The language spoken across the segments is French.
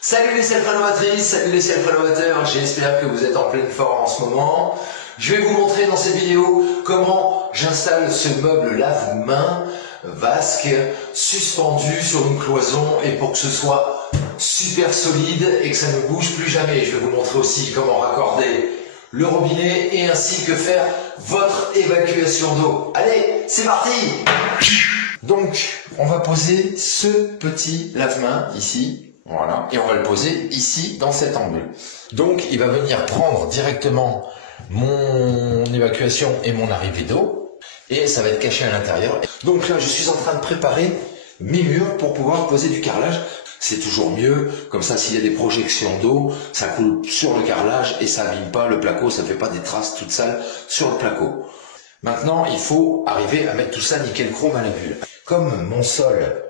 Salut les self-rénovatrices, salut les self-rénovateurs, j'espère que vous êtes en pleine forme en ce moment. Je vais vous montrer dans cette vidéo comment j'installe ce meuble lave-main vasque suspendu sur une cloison et pour que ce soit super solide et que ça ne bouge plus jamais. Je vais vous montrer aussi comment raccorder le robinet et ainsi que faire votre évacuation d'eau. Allez, c'est parti! Donc, on va poser ce petit lave-main ici. Voilà, et on va le poser ici dans cet angle. Donc il va venir prendre directement mon évacuation et mon arrivée d'eau et ça va être caché à l'intérieur. Donc là je suis en train de préparer mes murs pour pouvoir poser du carrelage. C'est toujours mieux, comme ça s'il y a des projections d'eau, ça coule sur le carrelage et ça n'abîme pas le placo, ça ne fait pas des traces toutes sales sur le placo. Maintenant il faut arriver à mettre tout ça nickel chrome à la bulle. Comme mon sol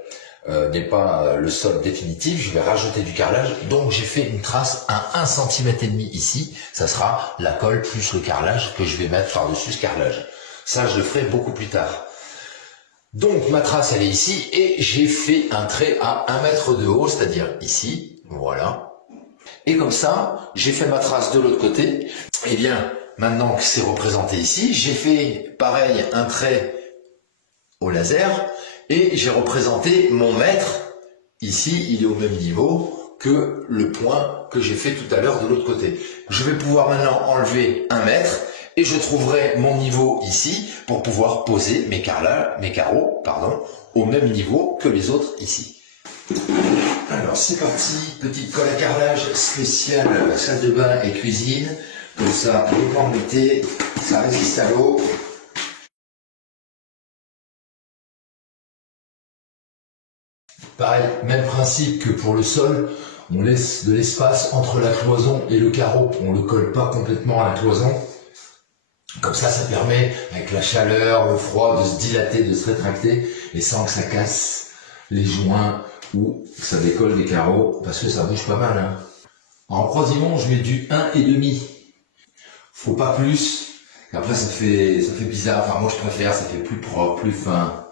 n'est pas le sol définitif, je vais rajouter du carrelage, donc j'ai fait une trace à 1,5 cm ici, ça sera la colle plus le carrelage que je vais mettre par-dessus ce carrelage. Ça je le ferai beaucoup plus tard. Donc ma trace elle est ici et j'ai fait un trait à 1 mètre de haut, c'est-à-dire ici, voilà. Et comme ça, j'ai fait ma trace de l'autre côté, et bien maintenant que c'est représenté ici, j'ai fait pareil un trait au laser, et j'ai représenté mon mètre, ici il est au même niveau que le point que j'ai fait tout à l'heure de l'autre côté. Je vais pouvoir maintenant enlever 1 mètre et je trouverai mon niveau ici pour pouvoir poser mes carreaux au même niveau que les autres ici. Alors c'est parti, petite colle à carrelage spéciale salle de bain et cuisine, comme ça les pas embêtés, ça résiste à l'eau. Pareil, même principe que pour le sol, on laisse de l'espace entre la cloison et le carreau, on ne le colle pas complètement à la cloison. Comme ça, ça permet, avec la chaleur, le froid, de se dilater, de se rétracter, et sans que ça casse les joints ou que ça décolle des carreaux, parce que ça bouge pas mal. Hein. En croisillon, je mets du 1,5. Faut pas plus, après ça fait bizarre, enfin moi je préfère, ça fait plus propre, plus fin.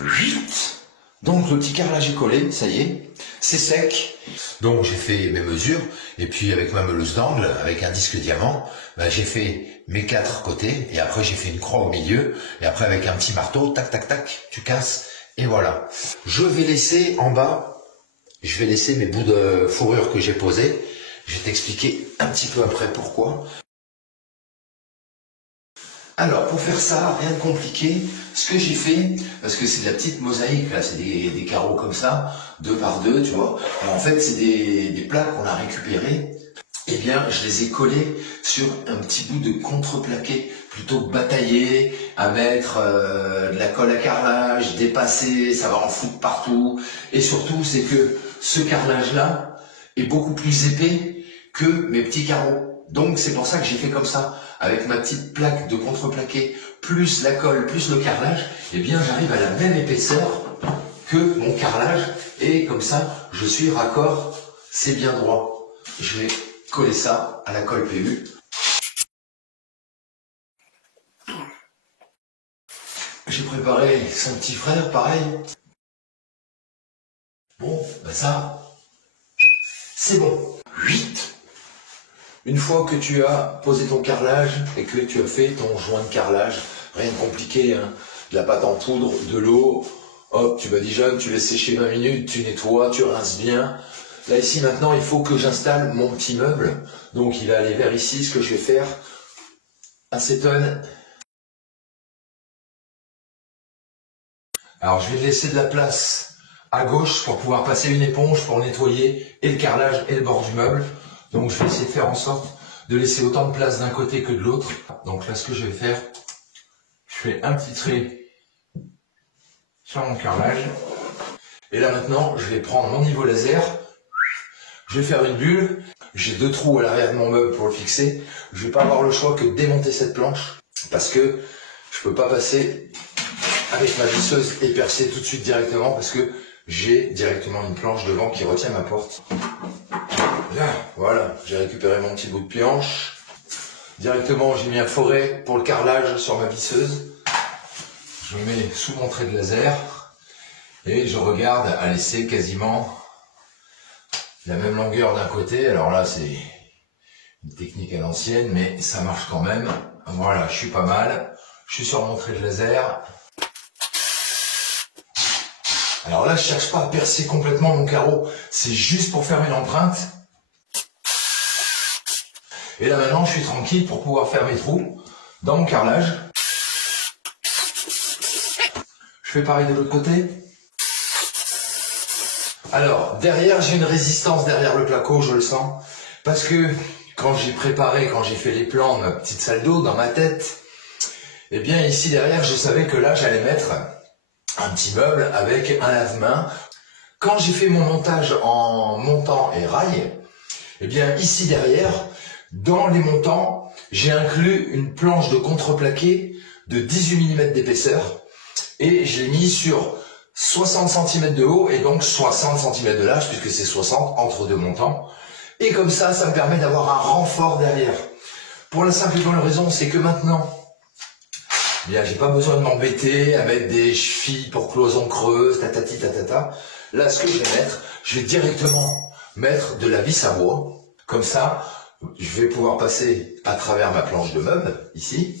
Vite. Donc le petit carrelage est collé, ça y est, c'est sec. Donc j'ai fait mes mesures, et puis avec ma meuleuse d'angle, avec un disque diamant, j'ai fait mes 4 côtés, et après j'ai fait une croix au milieu, et après avec un petit marteau, tac tac tac, tu casses, et voilà. Je vais laisser en bas, je vais laisser mes bouts de fourrure que j'ai posés, je vais t'expliquer un petit peu après pourquoi. Alors, pour faire ça, rien de compliqué, ce que j'ai fait, parce que c'est de la petite mosaïque, là, c'est des carreaux comme ça, 2 par 2, tu vois. Alors, en fait, c'est des plaques qu'on a récupérées. Eh bien, je les ai collées sur un petit bout de contreplaqué, plutôt bataillé, à mettre de la colle à carrelage, dépasser, ça va en foutre partout. Et surtout, c'est que ce carrelage-là est beaucoup plus épais que mes petits carreaux. Donc c'est pour ça que j'ai fait comme ça, avec ma petite plaque de contreplaqué, plus la colle, plus le carrelage, eh bien j'arrive à la même épaisseur que mon carrelage, et comme ça, je suis raccord, c'est bien droit. Je vais coller ça à la colle PU. J'ai préparé son petit frère, pareil. Bon, ben ça, c'est bon. 8. Une fois que tu as posé ton carrelage et que tu as fait ton joint de carrelage, rien de compliqué, hein, de la pâte en poudre, de l'eau, hop, tu badigeonnes, tu laisses sécher 20 minutes, tu nettoies, tu rinces bien. Là ici maintenant, il faut que j'installe mon petit meuble. Donc il va aller vers ici, ce que je vais faire, acétone. Alors je vais laisser de la place à gauche pour pouvoir passer une éponge pour nettoyer et le carrelage et le bord du meuble. Donc je vais essayer de faire en sorte de laisser autant de place d'un côté que de l'autre. Donc là ce que je vais faire, je fais un petit trait sur mon carrelage. Et là maintenant je vais prendre mon niveau laser, je vais faire une bulle. J'ai 2 trous à l'arrière de mon meuble pour le fixer. Je vais pas avoir le choix que de démonter cette planche parce que je peux pas passer avec ma visseuse et percer tout de suite directement parce que j'ai directement une planche devant qui retient ma porte. Là, voilà, j'ai récupéré mon petit bout de planche. Directement, j'ai mis un foret pour le carrelage sur ma visseuse. Je mets sous mon trait de laser et je regarde à laisser quasiment la même longueur d'un côté. Alors là, c'est une technique à l'ancienne, mais ça marche quand même. Voilà, je suis pas mal. Je suis sur mon trait de laser. Alors là, je cherche pas à percer complètement mon carreau. C'est juste pour faire une empreinte. Et là maintenant, je suis tranquille pour pouvoir faire mes trous dans mon carrelage. Je fais pareil de l'autre côté. Alors, derrière, j'ai une résistance derrière le placo, je le sens. Parce que quand j'ai préparé, quand j'ai fait les plans de ma petite salle d'eau dans ma tête, eh bien ici derrière, je savais que là, j'allais mettre un petit meuble avec un lave-main. Quand j'ai fait mon montage en montant et rail, eh bien ici derrière, dans les montants, j'ai inclus une planche de contreplaqué de 18 mm d'épaisseur et je l'ai mis sur 60 cm de haut et donc 60 cm de large puisque c'est 60 entre deux montants. Et comme ça, ça me permet d'avoir un renfort derrière. Pour la simple et bonne raison, c'est que maintenant, eh bien, j'ai pas besoin de m'embêter à mettre des chevilles pour cloison creuse, tatati tatata. Là, ce que je vais mettre, je vais directement mettre de la vis à bois. Comme ça, je vais pouvoir passer à travers ma planche de meuble, ici,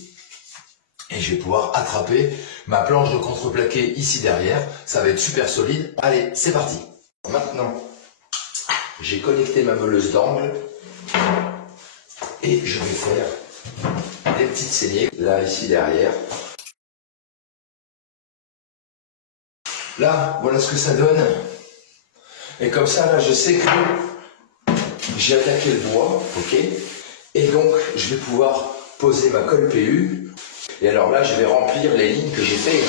et je vais pouvoir attraper ma planche de contreplaqué ici derrière. Ça va être super solide. Allez, c'est parti. Maintenant, j'ai connecté ma meuleuse d'angle et je vais faire des petites saignées, là, ici derrière. Là, voilà ce que ça donne. Et comme ça, là, je sais que j'ai attaqué le bois, ok. Et donc, je vais pouvoir poser ma colle PU. Et alors là, je vais remplir les lignes que j'ai fait.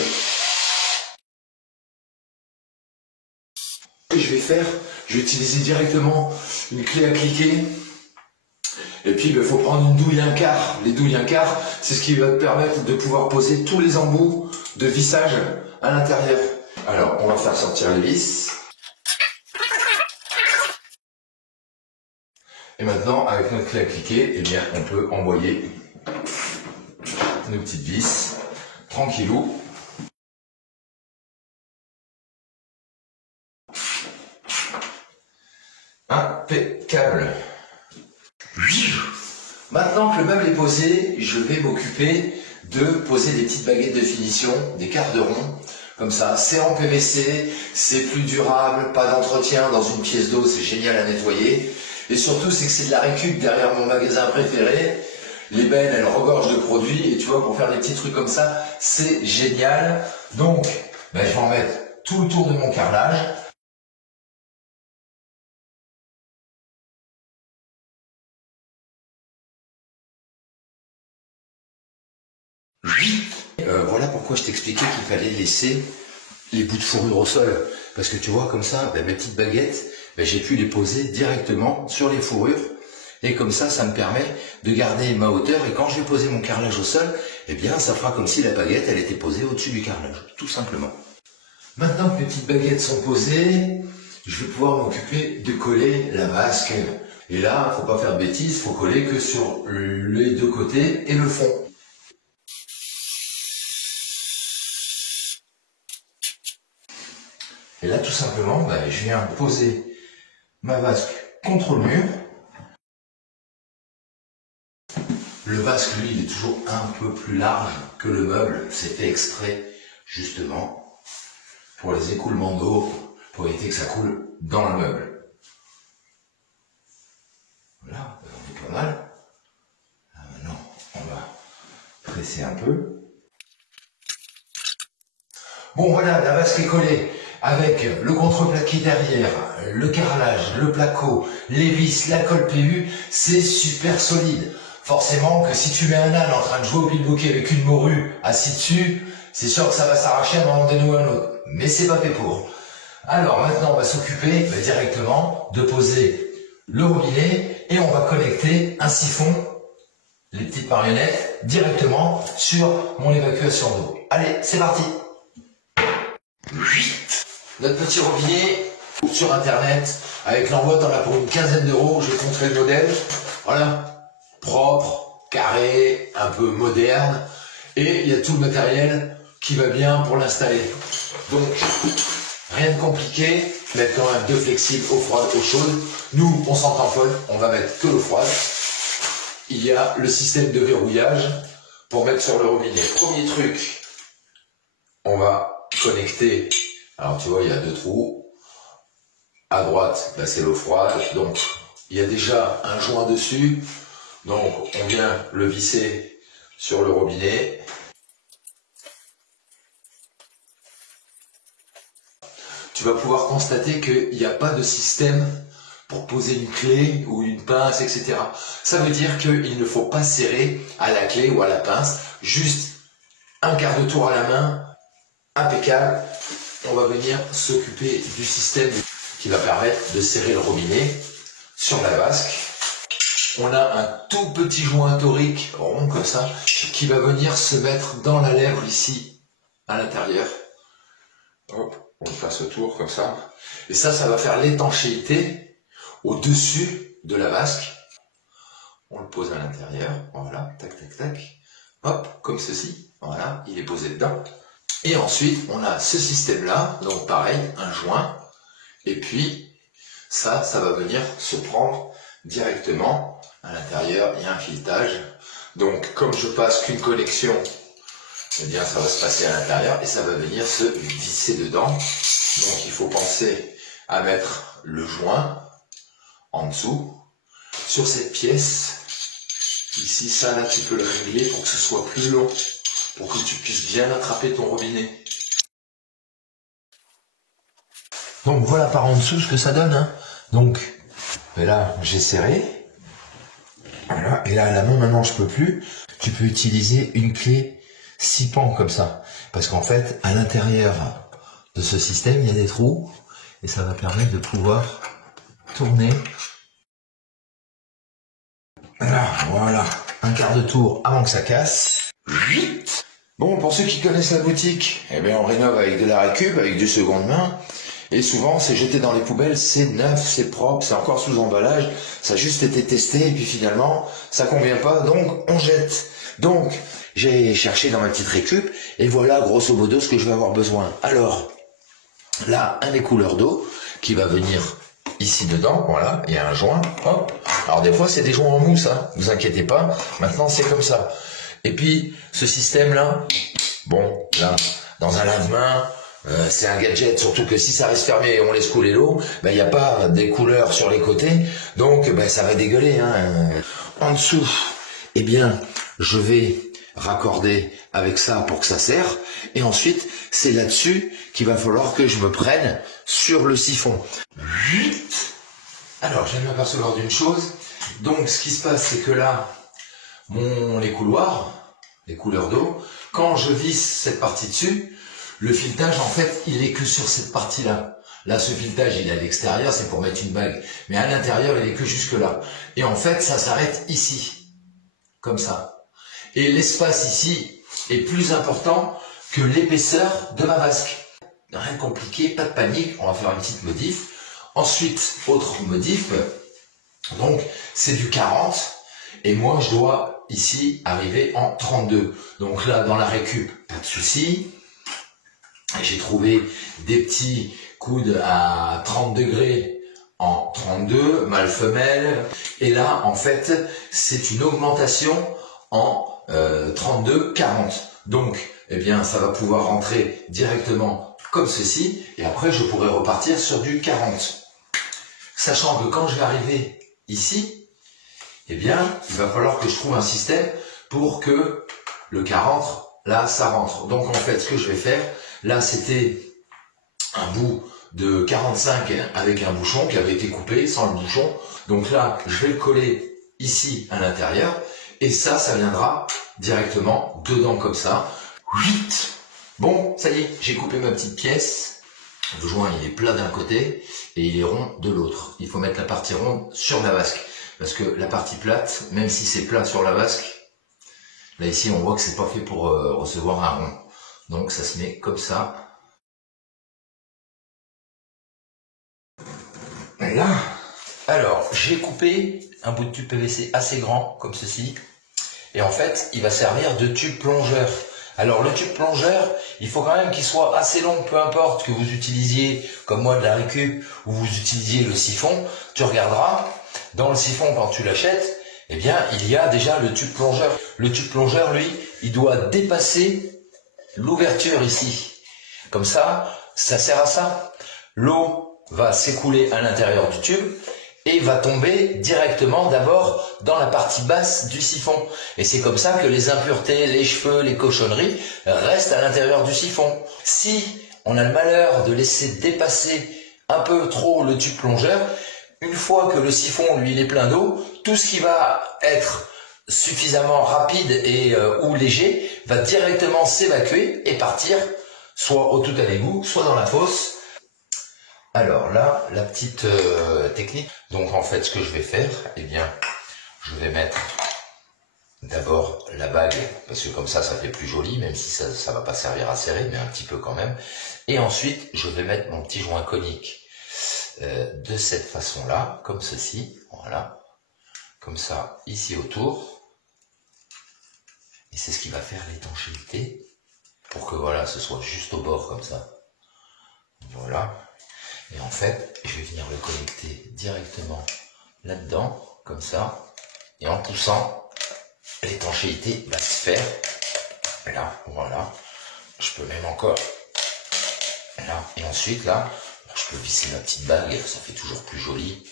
Ce que je vais faire, je vais utiliser directement une clé à cliquer. Et puis, il faut prendre une douille 1/4. Les douilles 1/4, c'est ce qui va te permettre de pouvoir poser tous les embouts de vissage à l'intérieur. Alors, on va faire sortir les vis. Et maintenant, avec notre clé à cliquer, eh bien, on peut envoyer nos petites vis, tranquillou. Impeccable. Maintenant que le meuble est posé, je vais m'occuper de poser des petites baguettes de finition, des quarts de rond. Comme ça, c'est en PVC, c'est plus durable, pas d'entretien dans une pièce d'eau, c'est génial à nettoyer. Et surtout, c'est que c'est de la récup derrière mon magasin préféré. Les bennes, elles regorgent de produits. Et tu vois, pour faire des petits trucs comme ça, c'est génial. Donc, ben, je vais en mettre tout le tour de mon carrelage. Voilà pourquoi je t'expliquais qu'il fallait laisser les bouts de fourrure au sol. Parce que tu vois, comme ça, ben, mes petites baguettes, ben, j'ai pu les poser directement sur les fourrures. Et comme ça me permet de garder ma hauteur. Et quand je vais poser mon carrelage au sol, eh bien, ça fera comme si la baguette, elle était posée au-dessus du carrelage, tout simplement. Maintenant que mes petites baguettes sont posées, je vais pouvoir m'occuper de coller la vasque. Et là, faut pas faire de bêtises, faut coller que sur les deux côtés et le fond. Et là, tout simplement, ben, je viens poser ma vasque contre le mur. Le vasque, lui, il est toujours un peu plus large que le meuble. C'est fait exprès, justement, pour les écoulements d'eau, pour éviter que ça coule dans le meuble. Voilà, on est pas mal. Là, maintenant, on va presser un peu. Bon, voilà, la vasque est collée avec le contreplaqué derrière, le carrelage, le placo, les vis, la colle PU. C'est super solide. Forcément que si tu mets un âne en train de jouer au bilboquet avec une morue assis dessus, c'est sûr que ça va s'arracher à un moment donné ou à un autre. Mais c'est pas fait pour. Alors maintenant, on va s'occuper directement de poser le robinet et on va connecter un siphon, les petites marionnettes, directement sur mon évacuation d'eau. Allez, c'est parti. Notre petit robinet sur internet, avec l'envoi, t'en as pour une quinzaine d'euros. Je vais te montrer le modèle. Voilà. Propre, carré, un peu moderne, et il y a tout le matériel qui va bien pour l'installer. Donc, rien de compliqué, mettre quand même 2 flexibles, eau froide, eau chaude. Nous, on s'en tamponne, on va mettre que l'eau froide. Il y a le système de verrouillage pour mettre sur le robinet. Premier truc, on va connecter. Alors tu vois, il y a 2 trous. À droite, là c'est l'eau froide. Donc il y a déjà un joint dessus. Donc on vient le visser sur le robinet. Tu vas pouvoir constater qu'il n'y a pas de système pour poser une clé ou une pince, etc. Ça veut dire qu'il ne faut pas serrer à la clé ou à la pince, juste un quart de tour à la main, impeccable. On va venir s'occuper du système qui va permettre de serrer le robinet sur la vasque. On a un tout petit joint torique rond comme ça qui va venir se mettre dans la lèvre ici à l'intérieur. Hop, on le passe autour comme ça. Et ça va faire l'étanchéité au-dessus de la vasque. On le pose à l'intérieur, voilà, tac, tac, tac. Hop, comme ceci, voilà, il est posé dedans. Et ensuite, on a ce système-là, donc pareil, un joint. Et puis, ça va venir se prendre directement à l'intérieur. Il y a un filetage. Donc, comme je passe qu'une connexion, eh bien, ça va se passer à l'intérieur et ça va venir se visser dedans. Donc, il faut penser à mettre le joint en dessous. Sur cette pièce, ici, ça, là, tu peux le régler pour que ce soit plus long, pour que tu puisses bien attraper ton robinet. Donc, voilà par en dessous ce que ça donne, hein. Donc, là, j'ai serré. Voilà. Et là, à la main, maintenant, je peux plus. Tu peux utiliser une clé 6 pans comme ça. Parce qu'en fait, à l'intérieur de ce système, il y a des trous. Et ça va permettre de pouvoir tourner. Voilà, un quart de tour avant que ça casse. Vite. Bon, pour ceux qui connaissent la boutique, eh bien on rénove avec de la récup, avec du seconde main. Et souvent, c'est jeté dans les poubelles, c'est neuf, c'est propre, c'est encore sous emballage. Ça a juste été testé et puis finalement, ça convient pas, donc on jette. Donc, j'ai cherché dans ma petite récup et voilà grosso modo ce que je vais avoir besoin. Alors, là, un écouleur d'eau qui va venir ici dedans, voilà, il y a un joint, hop. Alors des fois c'est des joints en mousse, hein, vous inquiétez pas, maintenant c'est comme ça. Et puis ce système là, bon, là, dans un lave-main, c'est un gadget, surtout que si ça reste fermé et on laisse couler l'eau, ben il n'y a pas des couleurs sur les côtés, donc ben ça va dégueuler, hein. En dessous, eh bien, je vais raccorder avec ça pour que ça serre, et ensuite c'est là-dessus qu'il va falloir que je me prenne sur le siphon. Vite. Alors je viens de m'apercevoir d'une chose, donc ce qui se passe c'est que là, les couloirs, les couleurs d'eau, quand je visse cette partie dessus, le filetage en fait il est que sur cette partie là. Là ce filetage il est à l'extérieur, c'est pour mettre une bague, mais à l'intérieur il est que jusque là. Et en fait ça s'arrête ici, comme ça. Et l'espace ici est plus important que l'épaisseur de ma vasque. Rien de compliqué, pas de panique, on va faire une petite modif. Ensuite, autre modif, donc c'est du 40, et moi je dois ici arriver en 32. Donc là, dans la récup, pas de souci. J'ai trouvé des petits coudes à 30 degrés en 32, mâle femelle, et là, en fait, c'est une augmentation en 32-40. Donc, eh bien, ça va pouvoir rentrer directement comme ceci, et après, je pourrai repartir sur du 40. Sachant que quand je vais arriver ici, eh bien, il va falloir que je trouve un système pour que le 40, là, ça rentre. Donc, en fait, ce que je vais faire, là, c'était un bout de 45 avec un bouchon qui avait été coupé sans le bouchon. Donc là, je vais le coller ici à l'intérieur, et ça viendra directement dedans comme ça. Vite. Bon, ça y est, j'ai coupé ma petite pièce. Le joint, il est plat d'un côté et il est rond de l'autre. Il faut mettre la partie ronde sur la vasque. Parce que la partie plate, même si c'est plat sur la vasque, là ici, on voit que c'est pas fait pour recevoir un rond. Donc ça se met comme ça. Et là, alors, j'ai coupé un bout de tube PVC assez grand, comme ceci. Et en fait, il va servir de tube plongeur. Alors le tube plongeur, il faut quand même qu'il soit assez long, peu importe que vous utilisiez, comme moi, de la récup, ou vous utilisiez le siphon, tu regarderas, dans le siphon quand tu l'achètes, eh bien il y a déjà le tube plongeur. Le tube plongeur, lui, il doit dépasser l'ouverture ici. Comme ça sert à ça. L'eau va s'écouler à l'intérieur du tube, et va tomber directement d'abord dans la partie basse du siphon. Et c'est comme ça que les impuretés, les cheveux, les cochonneries restent à l'intérieur du siphon. Si on a le malheur de laisser dépasser un peu trop le tube plongeur, une fois que le siphon lui il est plein d'eau, tout ce qui va être suffisamment rapide et ou léger va directement s'évacuer et partir soit au tout à l'égout, soit dans la fosse. Alors là, la petite technique. Donc en fait, ce que je vais faire, eh bien, je vais mettre d'abord la bague, parce que comme ça fait plus joli, même si ça va pas servir à serrer, mais un petit peu quand même. Et ensuite, je vais mettre mon petit joint conique de cette façon-là, comme ceci, voilà. Comme ça, ici autour. Et c'est ce qui va faire l'étanchéité, pour que voilà, ce soit juste au bord comme ça. Voilà. Et en fait, je vais venir le connecter directement là-dedans, comme ça. Et en poussant, l'étanchéité va se faire. Là, voilà. Je peux même encore. Là. Et ensuite, là, je peux visser ma petite bague, ça fait toujours plus joli.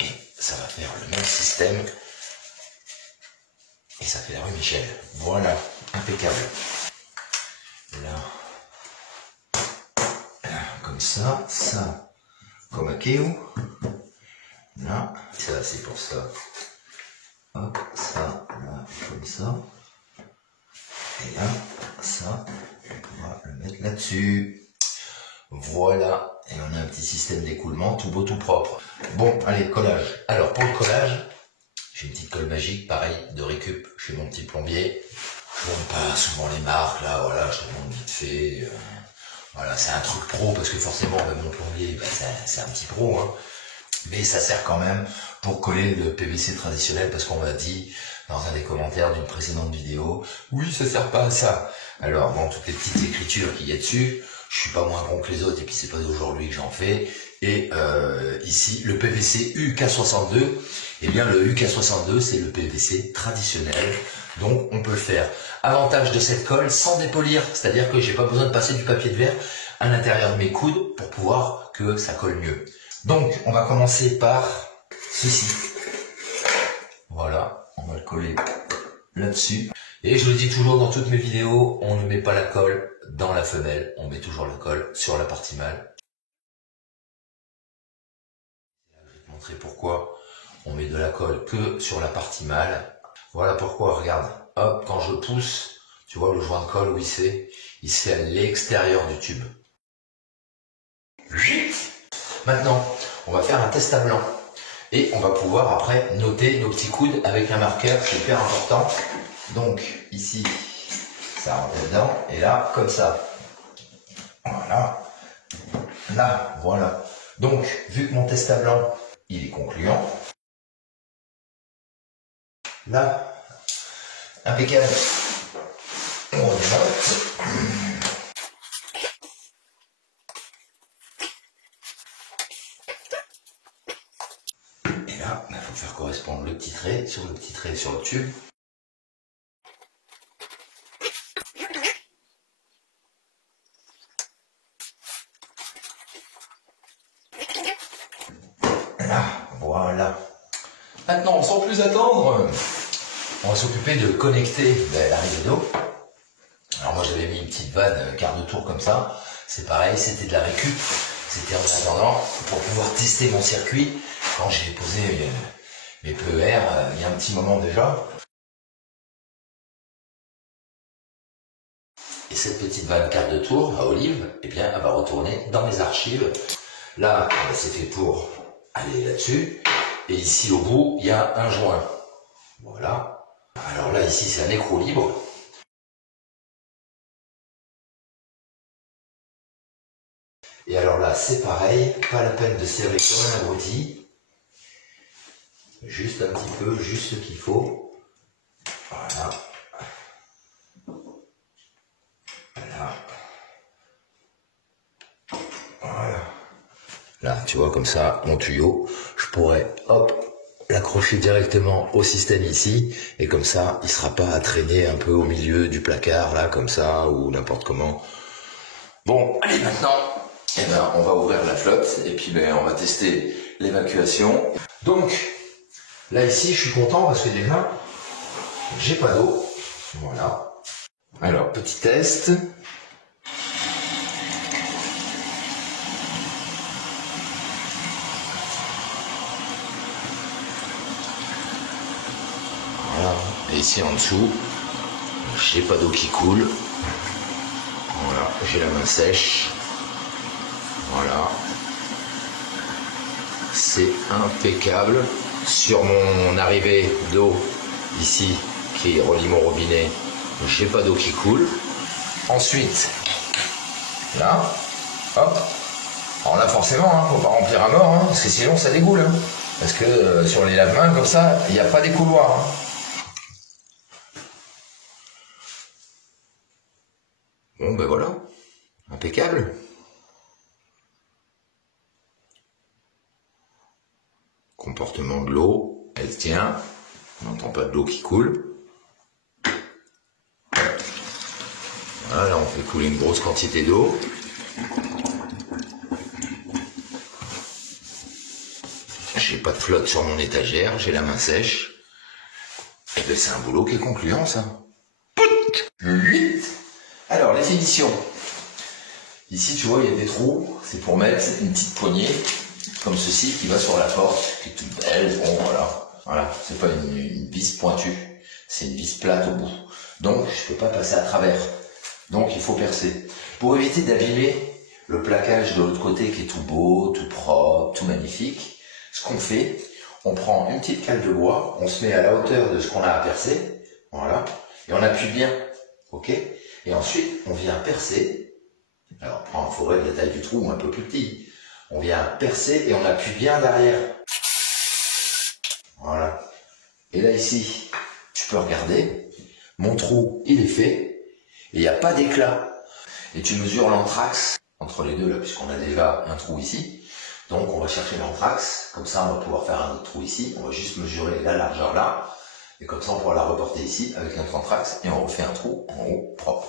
Et ça va faire le même système. Et ça fait la rue Michel. Voilà, impeccable. Là. Ça, comme un kéo. Là, ça c'est pour ça. Hop, ça, là, comme ça. Et là, ça, on va le mettre là-dessus. Voilà, et on a un petit système d'écoulement tout beau, tout propre. Bon, allez, collage. Alors, pour le collage, j'ai une petite colle magique, pareil, de récup chez mon petit plombier. Je ne donne pas souvent les marques, là, voilà, je te montre vite fait. Voilà, c'est un truc pro, parce que forcément, mon plombier, c'est un petit pro, hein. Mais ça sert quand même pour coller le PVC traditionnel, parce qu'on m'a dit, dans un des commentaires d'une précédente vidéo, oui, ça sert pas à ça. Alors, bon, toutes les petites écritures qu'il y a dessus, je suis pas moins con que les autres, et puis c'est pas d'aujourd'hui que j'en fais. Et ici, le PVC UK62, eh bien, le UK62, c'est le PVC traditionnel. Donc, on peut le faire. Avantage de cette colle, sans dépolir, c'est-à-dire que j'ai pas besoin de passer du papier de verre à l'intérieur de mes coudes pour pouvoir que ça colle mieux. Donc, on va commencer par ceci. Voilà, on va le coller là-dessus. Et je le dis toujours dans toutes mes vidéos, on ne met pas la colle dans la femelle, on met toujours la colle sur la partie mâle. Je vais te montrer pourquoi on met de la colle que sur la partie mâle. Voilà pourquoi, regarde, hop, quand je pousse, tu vois le joint de colle où il se fait à l'extérieur du tube. Maintenant, on va faire un test à blanc. Et on va pouvoir après noter nos petits coudes avec un marqueur, c'est hyper important. Donc ici, ça rentre dedans, et là, comme ça. Voilà. Là, voilà. Donc, vu que mon test à blanc, il est concluant. Là, impeccable. On remonte. Et là, il faut faire correspondre le petit trait sur le tube. Là, voilà. Maintenant, sans plus attendre, on va s'occuper de connecter l'arrivée d'eau. Alors moi j'avais mis une petite vanne quart de tour comme ça. C'est pareil, c'était de la récup. C'était en attendant pour pouvoir tester mon circuit quand j'ai posé mes PER il y a un petit moment déjà. Et cette petite vanne quart de tour à olive, eh bien elle va retourner dans mes archives. Là, c'est fait pour aller là-dessus. Et ici au bout, il y a un joint. Voilà. Alors là, ici, c'est un écrou libre. Et alors là, c'est pareil, pas la peine de serrer comme un abruti. Juste un petit peu, juste ce qu'il faut. Voilà. tu vois, comme ça, mon tuyau, je pourrais, hop, l'accrocher directement au système ici, et comme ça, il sera pas à traîner un peu au milieu du placard, là, comme ça, ou n'importe comment. Bon, allez, maintenant, eh ben, on va ouvrir la flotte, et puis ben, on va tester l'évacuation. Donc, là, ici, je suis content, parce que déjà, j'ai pas d'eau. Voilà. Alors, petit test. Voilà. Et ici en dessous, j'ai pas d'eau qui coule. Voilà, j'ai la main sèche. Voilà. C'est impeccable. Sur mon arrivée d'eau, ici, qui relie mon robinet, j'ai pas d'eau qui coule. Ensuite, là, hop. Alors là, forcément, hein, faut pas remplir à mort, hein, parce que sinon ça dégoule. Hein. Parce que sur les lave-mains, comme ça, il n'y a pas des couloirs. Hein. Bon, ben voilà. Impeccable. Comportement de l'eau, elle tient. On n'entend pas de l'eau qui coule. Voilà, on fait couler une grosse quantité d'eau. J'ai pas de flotte sur mon étagère, j'ai la main sèche. Et ben c'est un boulot qui est concluant, ça. 8. Alors, les finitions. Ici, tu vois, il y a des trous. C'est pour mettre une petite poignée, comme ceci, qui va sur la porte, qui est toute belle. Bon, voilà. Voilà, c'est pas une vis pointue. C'est une vis plate au bout. Donc, je peux pas passer à travers. Donc, il faut percer. Pour éviter d'abîmer le plaquage de l'autre côté, qui est tout beau, tout propre, tout magnifique, ce qu'on fait, on prend une petite cale de bois, on se met à la hauteur de ce qu'on a à percer. Voilà. Et on appuie bien. Ok? Et ensuite, on vient percer. Alors, prends un forêt de la taille du trou ou un peu plus petit. On vient percer et on appuie bien derrière. Voilà. Et là, ici, tu peux regarder. Mon trou, il est fait. Et il n'y a pas d'éclat. Et tu mesures l'anthrax entre les deux, là, puisqu'on a déjà un trou ici. Donc, on va chercher l'anthrax. Comme ça, on va pouvoir faire un autre trou ici. On va juste mesurer la largeur là. Et comme ça, on pourra la reporter ici avec notre anthrax. Et on refait un trou en haut propre.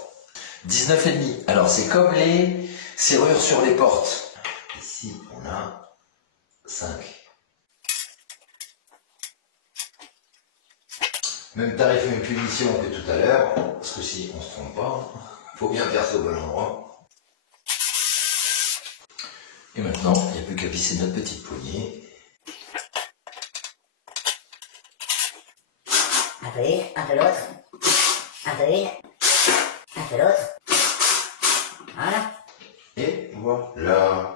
19,5. Alors, c'est comme les serrures sur les portes. Ici, on a 5. Même tarif, même punition que tout à l'heure. Parce que si on se trompe pas, il faut bien faire ça au bon endroit. Et maintenant, il n'y a plus qu'à visser notre petite poignée. Un peu une, un peu l'autre. Un peu une, un peu l'autre. Voilà. Et voilà.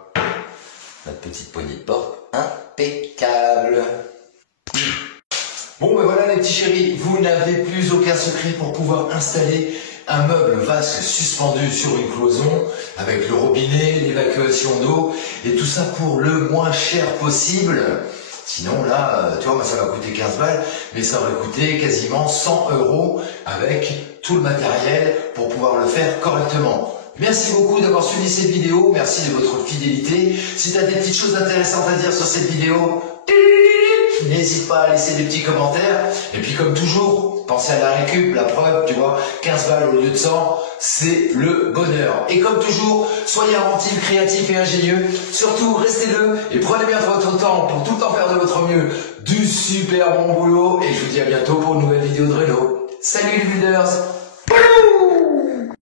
Notre petite poignée de porte impeccable. Bon ben voilà les petits chéris, vous n'avez plus aucun secret pour pouvoir installer un meuble vasque suspendu sur une cloison avec le robinet, l'évacuation d'eau et tout ça pour le moins cher possible. Sinon là, tu vois, moi ça va coûter 15 balles, mais ça aurait coûté quasiment 100 € avec tout le matériel pour pouvoir le faire correctement. Merci beaucoup d'avoir suivi cette vidéo, merci de votre fidélité. Si tu as des petites choses intéressantes à dire sur cette vidéo, n'hésite pas à laisser des petits commentaires. Et puis comme toujours, pensez à la récup, la preuve, tu vois, 15 balles au lieu de 100, c'est le bonheur. Et comme toujours, soyez inventifs, créatifs et ingénieux. Surtout, restez-le et prenez bien votre temps pour tout le temps faire de votre mieux. Du super bon boulot et je vous dis à bientôt pour une nouvelle vidéo de Reno. Salut les builders!